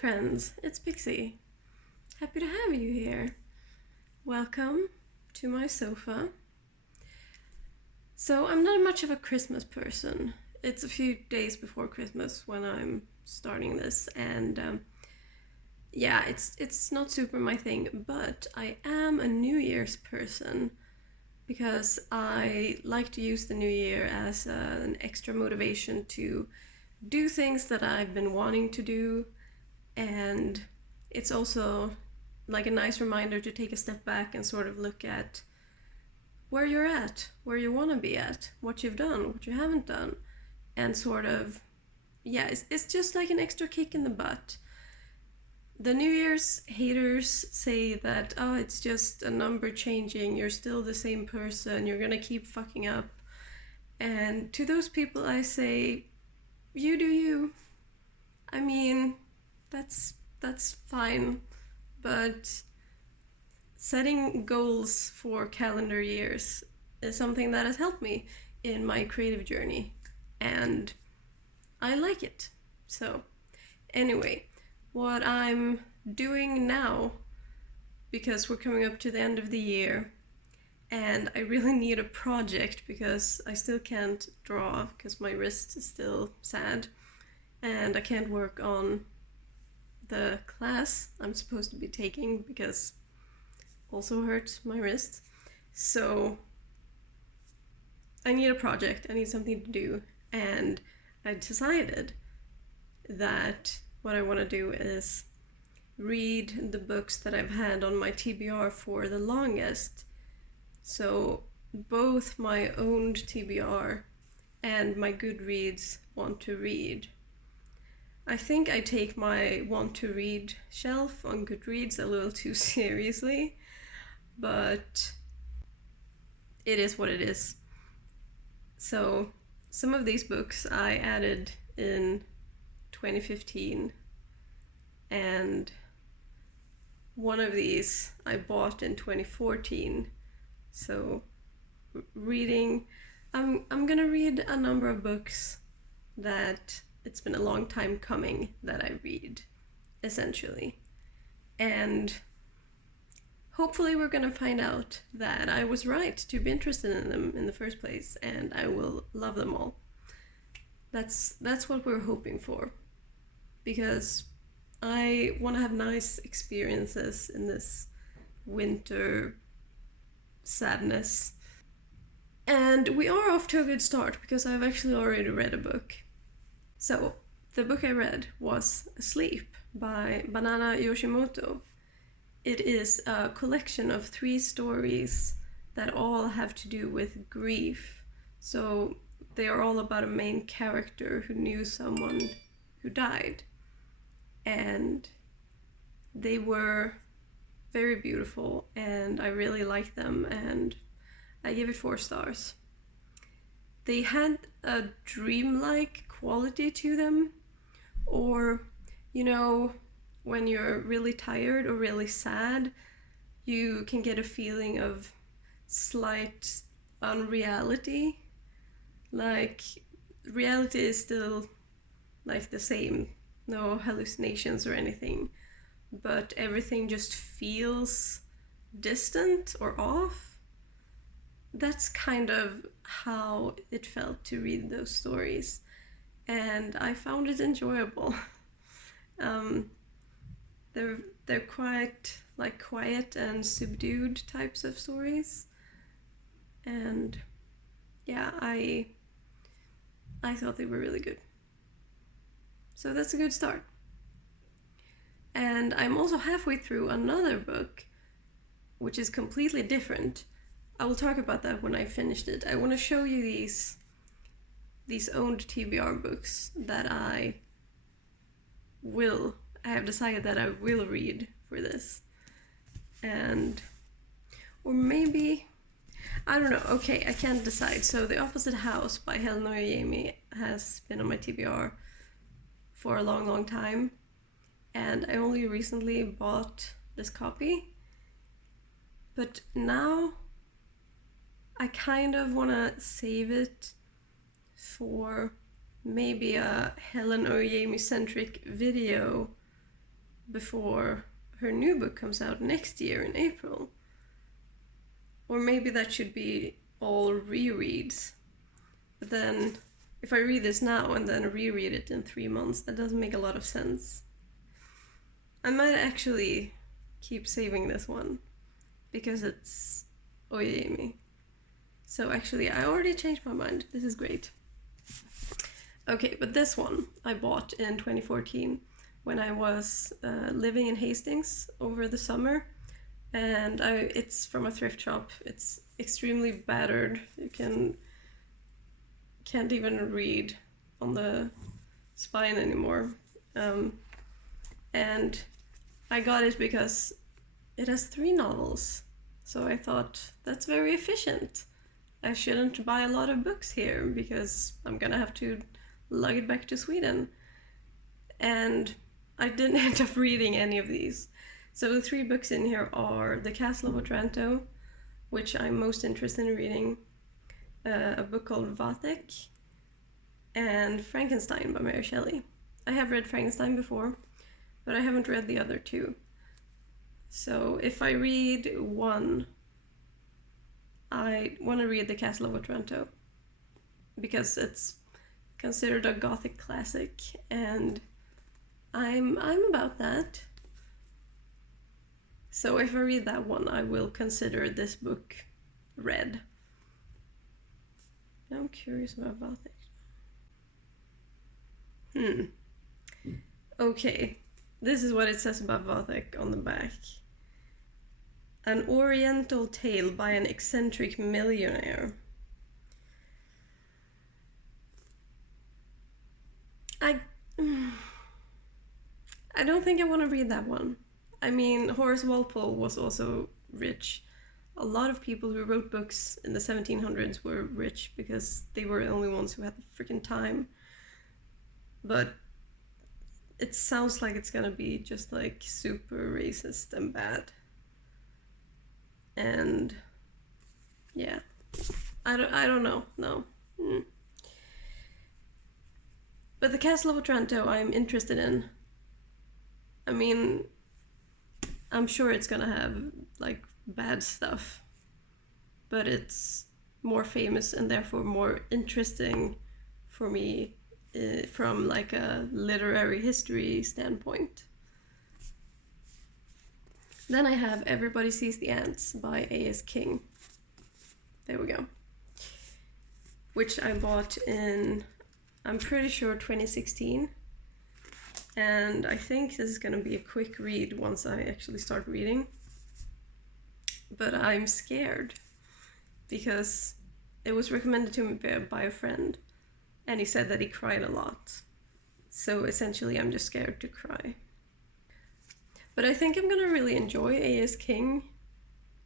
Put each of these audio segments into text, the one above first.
friends, it's Pixie. Happy to have you here. Welcome to my sofa. So I'm not much of a Christmas person. It's a few days before Christmas when I'm starting this, and it's not super my thing, but I am a New Year's person because I like to use the new year as an extra motivation to do things that I've been wanting to do, and it's also like a nice reminder to take a step back and sort of look at where you're at, where you want to be at, what you've done, what you haven't done, and sort of, it's just like an extra kick in the butt. The New Year's haters say that, oh, it's just a number changing, you're still the same person, you're gonna keep fucking up. And to those people I say, you do you. I mean, that's fine, but setting goals for calendar years is something that has helped me in my creative journey, and I like it. So anyway, what I'm doing now, because we're coming up to the end of the year and I really need a project because I still can't draw because my wrist is still sad and I can't work on the class I'm supposed to be taking because also hurts my wrist. So I need a project, I need something to do, and I decided that what I want to do is read the books that I've had on my TBR for the longest. So both my owned TBR and my Goodreads want to read. I think I take my want to read shelf on Goodreads a little too seriously, but it is what it is. So some of these books I added in 2015, and one of these I bought in 2014. So reading, I'm gonna read a number of books that it's been a long time coming that I read, essentially. And hopefully we're gonna find out that I was right to be interested in them in the first place, and I will love them all. That's what we're hoping for, because I want to have nice experiences in this winter sadness. And we are off to a good start because I've actually already read a book. So the book I read was Asleep by Banana Yoshimoto. It is a collection of 3 stories that all have to do with grief. So they are all about a main character who knew someone who died. And they were very beautiful and I really liked them, and I give it 4 stars. They had a dreamlike quality to them, or, you know, when you're really tired or really sad, you can get a feeling of slight unreality. Like, reality is still like the same, no hallucinations or anything, but everything just feels distant or off. That's kind of how it felt to read those stories, and I found it enjoyable. They're quite like quiet and subdued types of stories, and yeah, I thought they were really good. So that's a good start. And I'm also halfway through another book, which is completely different. I will talk about that when I finished it. I want to show you these owned TBR books that I have decided that I will read for this. And, or maybe, I don't know, okay, I can't decide. So The Opposite House by Helen Oyeyemi has been on my TBR for a long, long time. And I only recently bought this copy. But now I kind of want to save it for maybe a Helen Oyeyemi-centric video before her new book comes out next year in April. Or maybe that should be all rereads. But then, if I read this now and then reread it in 3 months, that doesn't make a lot of sense. I might actually keep saving this one, because it's Oyemi. So actually, I already changed my mind. This is great. Okay, but this one I bought in 2014 when I was living in Hastings over the summer. And it's from a thrift shop. It's extremely battered. You can't even read on the spine anymore. And I got it because it has 3 novels. So I thought, that's very efficient. I shouldn't buy a lot of books here because I'm gonna have to lug it back to Sweden. And I didn't end up reading any of these. So the 3 books in here are The Castle of Otranto, which I'm most interested in reading, a book called Vathek, and Frankenstein by Mary Shelley. I have read Frankenstein before, but I haven't read the other 2. So if I read one, I want to read The Castle of Otranto, because it's considered a Gothic classic, and I'm about that. So if I read that one, I will consider this book read. Now I'm curious about Vathek. Okay, this is what it says about Vathek on the back. An Oriental tale by an eccentric millionaire. I don't think I want to read that one. I mean, Horace Walpole was also rich. A lot of people who wrote books in the 1700s were rich because they were the only ones who had the freaking time. But it sounds like it's gonna be just like super racist and bad. And yeah, I don't know, no. But The Castle of Otranto I'm interested in. I mean, I'm sure it's gonna have like bad stuff, but it's more famous and therefore more interesting for me from like a literary history standpoint. Then I have Everybody Sees the Ants by A.S. King. There we go. Which I bought in, I'm pretty sure 2016. And I think this is gonna be a quick read once I actually start reading. But I'm scared because it was recommended to me by a friend and he said that he cried a lot. So essentially I'm just scared to cry. But I think I'm gonna really enjoy A.S. King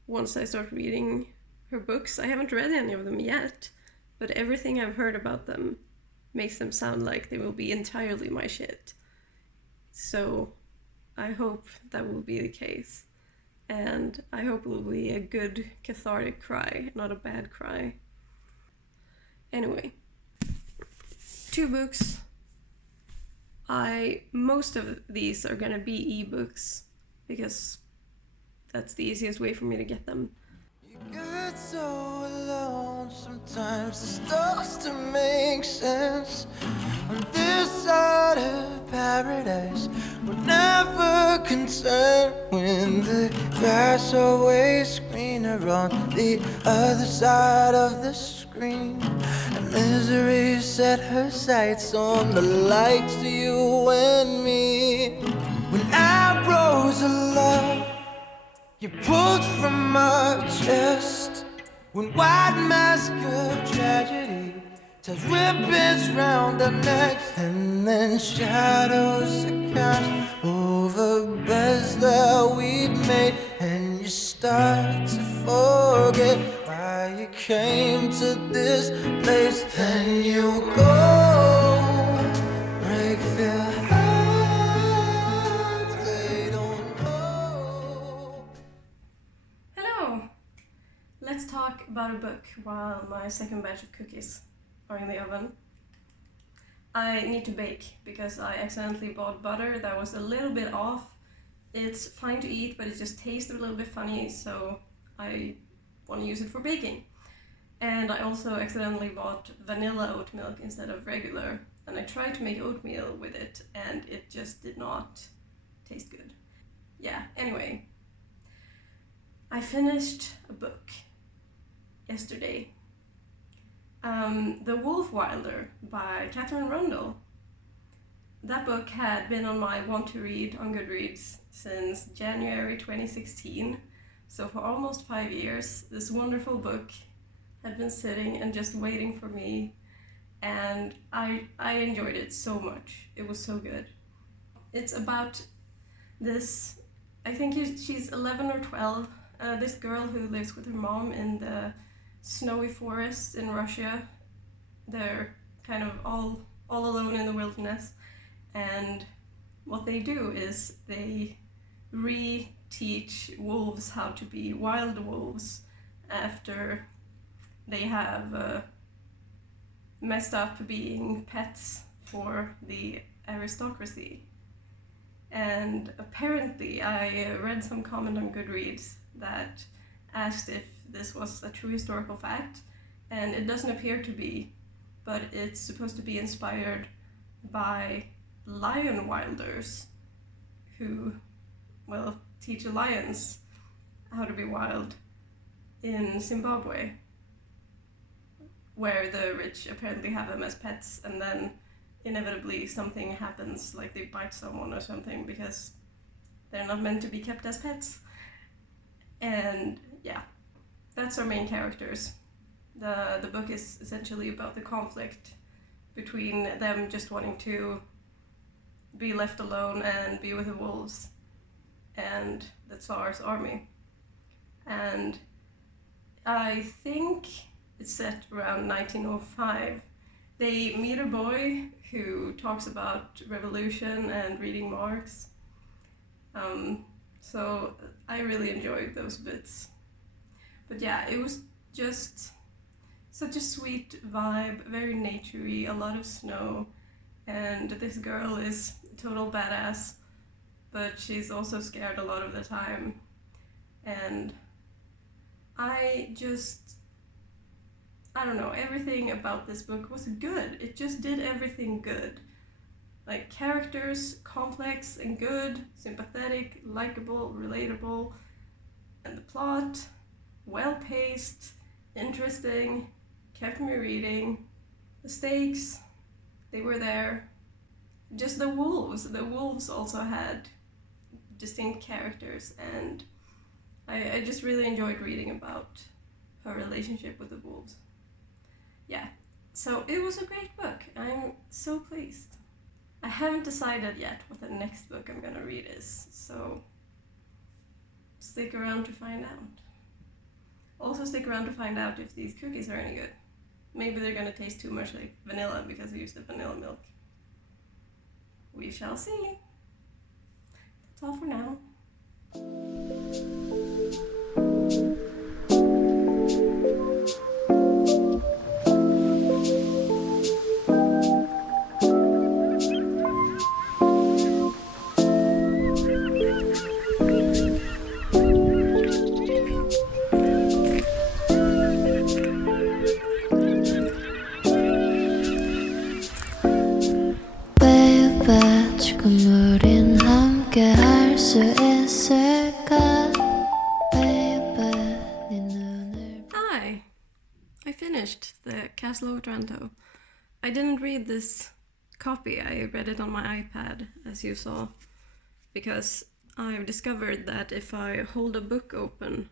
once I start reading her books. I haven't read any of them yet, but everything I've heard about them makes them sound like they will be entirely my shit. So I hope that will be the case. And I hope it will be a good cathartic cry, not a bad cry. Anyway, 2 books. Most of these are gonna be ebooks because that's the easiest way for me to get them. You get so alone, sometimes it starts to make sense. On this side of paradise, we're never concerned when the grass always greener on the other side of the screen. And misery set her sights on the likes of you and me. When arrows of love you pulled from my chest, when white mask of tragedy ties ribbons round our necks, and then shadows are cast over beds that we've made, and you start to forget why you came to this place. Then you go break their hearts, they don't know. Hello! Let's talk about a book while my second batch of cookies are in the oven. I need to bake because I accidentally bought butter that was a little bit off It's fine to eat, but it just tastes a little bit funny, so I want to use it for baking. And I also accidentally bought vanilla oat milk instead of regular, and I tried to make oatmeal with it, and it just did not taste good. Yeah, anyway, I finished a book yesterday. The Wolf Wilder by Catherine Rundle. That book had been on my want to read on Goodreads since January 2016, so for almost 5 years, this wonderful book had been sitting and just waiting for me, and I enjoyed it so much. It was so good. It's about this, I think she's 11 or 12, this girl who lives with her mom in the snowy forests in Russia. They're kind of all alone in the wilderness, and what they do is they re-teach wolves how to be wild wolves after they have messed up being pets for the aristocracy. And apparently I read some comment on Goodreads that asked if this was a true historical fact, and it doesn't appear to be, but it's supposed to be inspired by lion wilders who, well, teach lions how to be wild in Zimbabwe, where the rich apparently have them as pets, and then inevitably something happens, like they bite someone or something, because they're not meant to be kept as pets. And yeah, that's our main characters. The book is essentially about the conflict between them just wanting to be left alone and be with the wolves and the Tsar's army. And I think it's set around 1905. They meet a boy who talks about revolution and reading Marx. So I really enjoyed those bits. But yeah, it was just such a sweet vibe, very naturey, a lot of snow, and this girl is a total badass, but she's also scared a lot of the time. And I don't know, everything about this book was good. It just did everything good. Like, characters, complex and good, sympathetic, likable, relatable, and the plot, well-paced, interesting, kept me reading. The stakes, they were there. Just the wolves also had distinct characters, and I just really enjoyed reading about her relationship with the wolves. Yeah, so it was a great book. I'm so pleased. I haven't decided yet what the next book I'm gonna read is, so stick around to find out. Also stick around to find out if these cookies are any good. Maybe they're gonna taste too much like vanilla because I used the vanilla milk. We shall see. That's all for now. 지금 우린 함께 할 수 있을까? Baby, 네 눈을. Hi! I finished the Castle of Otranto. I didn't read this copy, I read it on my iPad, as you saw, because I've discovered that if I hold a book open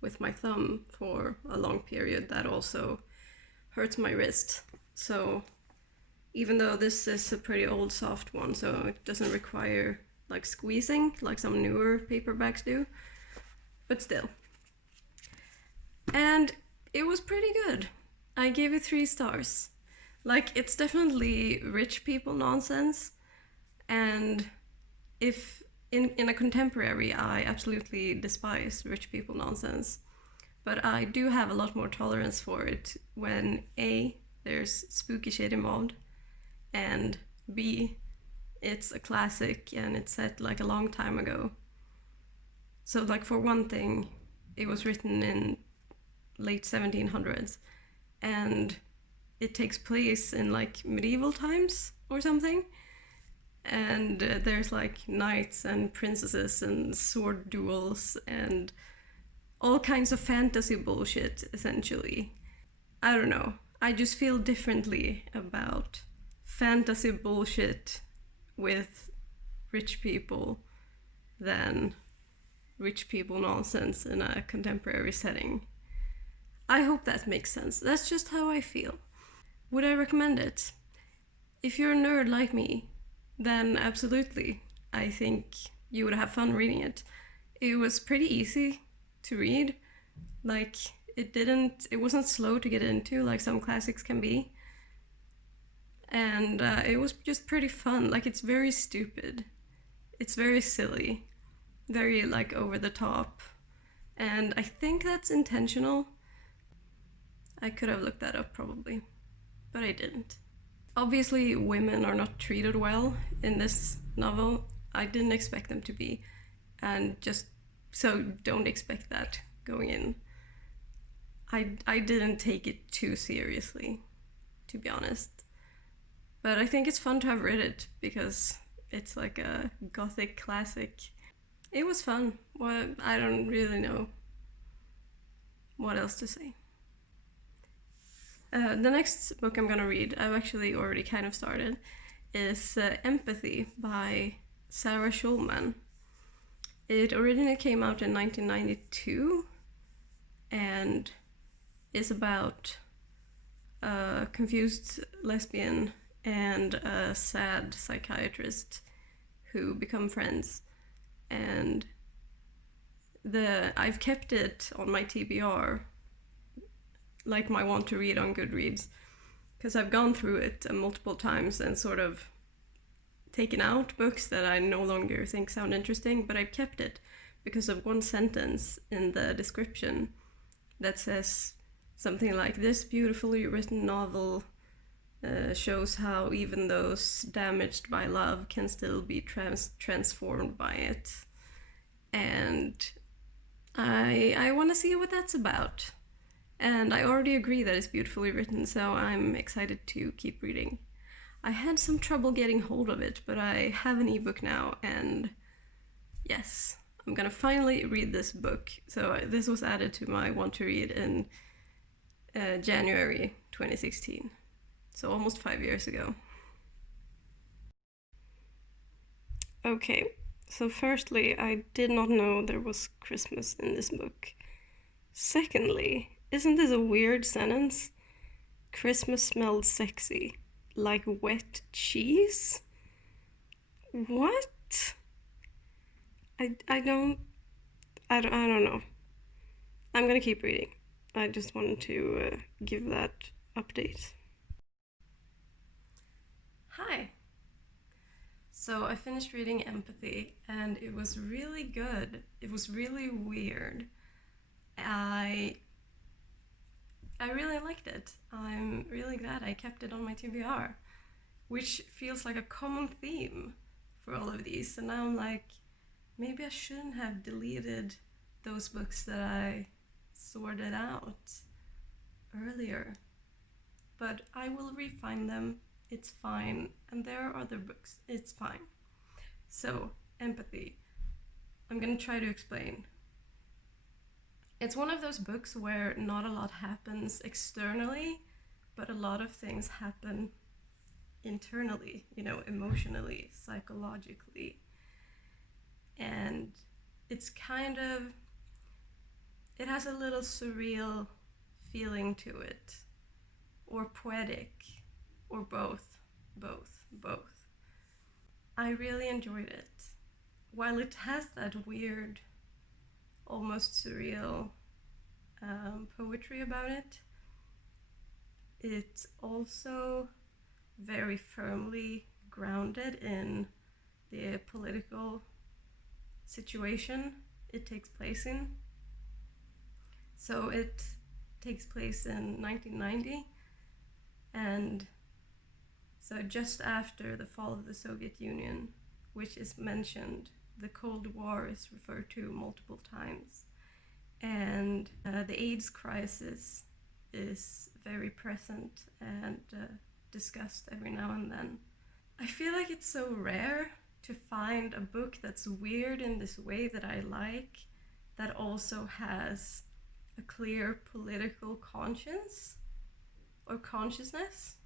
with my thumb for a long period, that also hurts my wrist. So even though this is a pretty old soft one, so it doesn't require like squeezing like some newer paperbacks do, but still. And it was pretty good. I gave it 3 stars. Like, it's definitely rich people nonsense, and if in a contemporary, I absolutely despise rich people nonsense, but I do have a lot more tolerance for it when A, there's spooky shit involved, and B, it's a classic and it's set like a long time ago. So, like, for one thing, it was written in late 1700s, and it takes place in like medieval times or something. And there's like knights and princesses and sword duels and all kinds of fantasy bullshit, essentially. I don't know. I just feel differently about fantasy bullshit with rich people than rich people nonsense in a contemporary setting. I hope that makes sense. That's just how I feel. Would I recommend it? If you're a nerd like me, then absolutely. I think you would have fun reading it. It was pretty easy to read. Like, it wasn't slow to get into like some classics can be. And it was just pretty fun. Like, it's very stupid. It's very silly. Very, like, over the top. And I think that's intentional. I could have looked that up probably, but I didn't. Obviously, women are not treated well in this novel. I didn't expect them to be, and just so don't expect that going in. I didn't take it too seriously, to be honest. But I think it's fun to have read it because it's like a gothic classic. It was fun. Well, I don't really know what else to say. The next book I'm gonna read, I've actually already kind of started, is Empathy by Sarah Schulman. It originally came out in 1992 and is about a confused lesbian and a sad psychiatrist who become friends. And I've kept it on my TBR, like my want to read on Goodreads, because I've gone through it multiple times and sort of taken out books that I no longer think sound interesting, but I've kept it because of one sentence in the description that says something like, "This beautifully written novel shows how even those damaged by love can still be transformed by it." And I want to see what that's about. And I already agree that it's beautifully written, so I'm excited to keep reading. I had some trouble getting hold of it, but I have an ebook now, and yes, I'm gonna finally read this book. So this was added to my want to read in January 2016, so almost 5 years ago. Okay, so firstly, I did not know there was Christmas in this book. Secondly, isn't this a weird sentence? Christmas smelled sexy, like wet cheese? What? I don't know. I'm gonna keep reading. I just wanted to give that update. Hi. So I finished reading Empathy, and it was really good. It was really weird. I really liked it. I'm really glad I kept it on my TBR, which feels like a common theme for all of these. And now I'm like, maybe I shouldn't have deleted those books that I sorted out earlier. But I will refine them. It's fine. And there are other books. It's fine. So, Empathy. I'm gonna try to explain. It's one of those books where not a lot happens externally, but a lot of things happen internally, emotionally, psychologically. And it's it has a little surreal feeling to it, or poetic, or both. I really enjoyed it. While it has that weird, almost surreal poetry about it, it's also very firmly grounded in the political situation it takes place in. So it takes place in 1990, and so just after the fall of the Soviet Union, which is mentioned the Cold War is referred to multiple times, and the AIDS crisis is very present and discussed every now and then. I feel like it's so rare to find a book that's weird in this way that I like, that also has a clear political conscience or consciousness.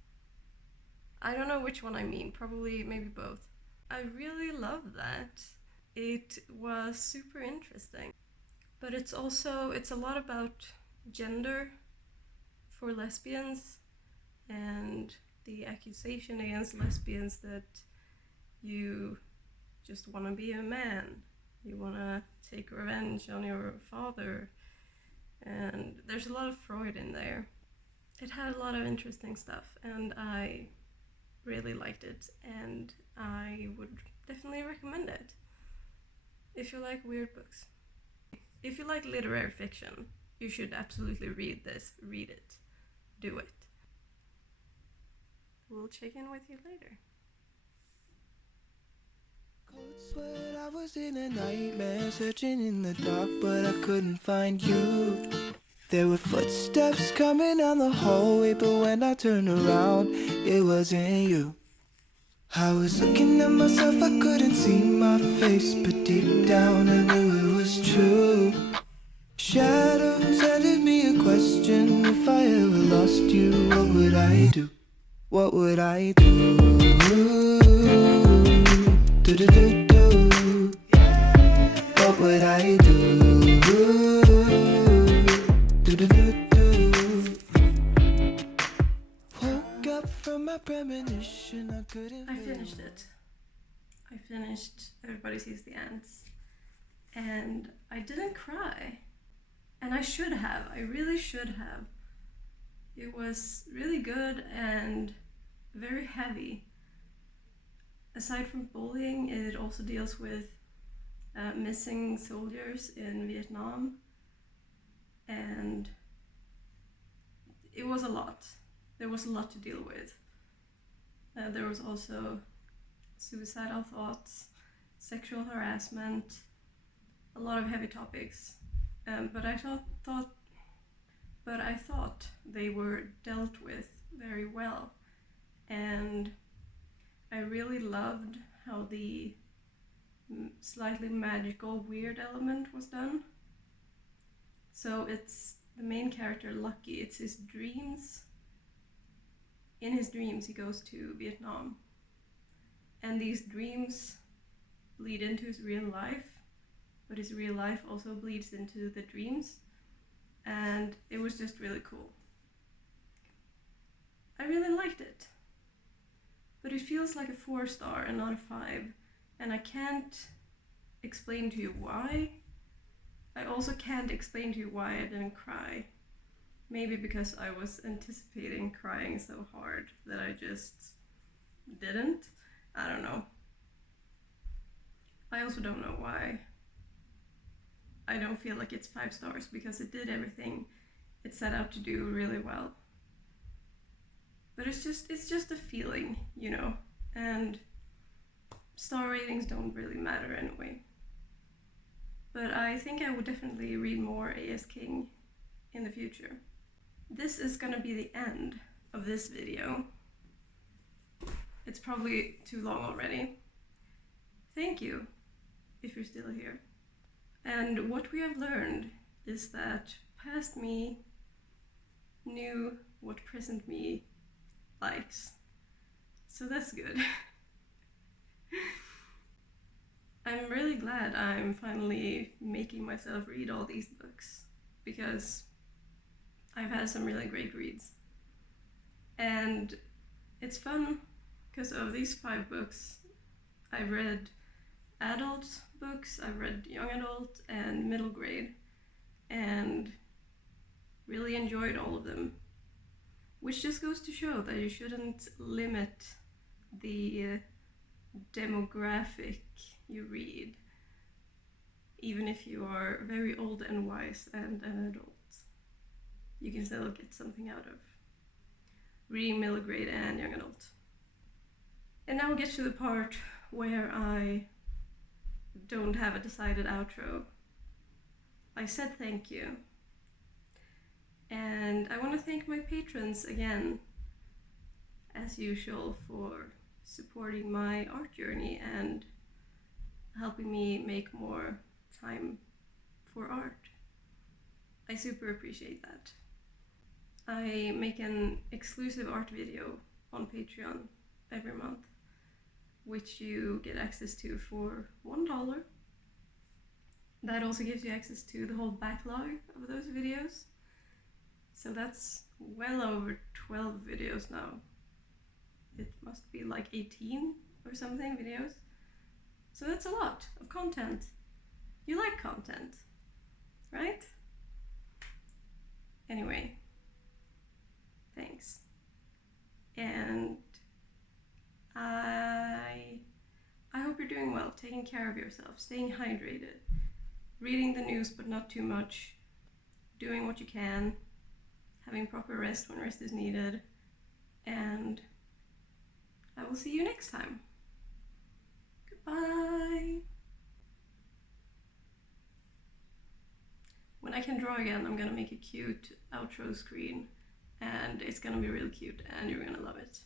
I don't know which one I mean, probably maybe both. I really love that. It was super interesting. But it's a lot about gender for lesbians and the accusation against lesbians that you just want to be a man, you want to take revenge on your father, and there's a lot of Freud in there. It had a lot of interesting stuff, and I really liked it, and I would definitely recommend it if you like weird books. If you like literary fiction, you should absolutely read this. Read it. Do it. We'll check in with you later. Cold sweat, I was in a nightmare, searching in the dark, but I couldn't find you. There were footsteps coming down the hallway, but when I turned around, it wasn't you. I was looking at myself, I couldn't see my face, but deep down I knew it was true. Shadows handed me a question: if I ever lost you, what would I do? What would I do? Do do do do. What would I do? Do do do do. Woke up from my premonition, I couldn't. I finished it. I finished Everybody Sees the Ants, and I didn't cry. And I should have. I really should have. It was really good and very heavy. Aside from bullying, it also deals with missing soldiers in Vietnam, and it was a lot. There was a lot to deal with. There was also suicidal thoughts, sexual harassment, a lot of heavy topics. But I thought they were dealt with very well, and I really loved how the slightly magical, weird element was done. So it's the main character, Lucky. It's his dreams. In his dreams, he goes to Vietnam, and these dreams bleed into his real life. But his real life also bleeds into the dreams, and it was just really cool. I really liked it, but it feels like a 4-star and not a 5, and I can't explain to you why. I also can't explain to you why I didn't cry. Maybe because I was anticipating crying so hard that I just didn't. I don't know. I also don't know why I don't feel like it's 5 stars, because it did everything it set out to do really well. But it's just a feeling, you know, and star ratings don't really matter anyway. But I think I would definitely read more A.S. King in the future. This is gonna be the end of this video. It's probably too long already. Thank you, if you're still here. And what we have learned is that past me knew what present me likes. So that's good. I'm really glad I'm finally making myself read all these books, because I've had some really great reads. And it's fun, because of these 5 books, I've read adult books, I've read young adult and middle grade, and really enjoyed all of them. Which just goes to show that you shouldn't limit the demographic you read, even if you are very old and wise and an adult. You can still get something out of reading middle grade and young adult. And now we get to the part where I don't have a decided outro. I said thank you. And I want to thank my patrons again, as usual, for supporting my art journey and helping me make more time for art. I super appreciate that. I make an exclusive art video on Patreon every month, which you get access to for $1. That also gives you access to the whole backlog of those videos. So that's well over 12 videos now. It must be like 18 or something videos. So that's a lot of content. You like content, right? Anyway, thanks. And I hope you're doing well, taking care of yourself, staying hydrated, reading the news but not too much, doing what you can, having proper rest when rest is needed, and I will see you next time. Goodbye! When I can draw again, I'm gonna make a cute outro screen, and it's gonna be really cute, and you're gonna love it.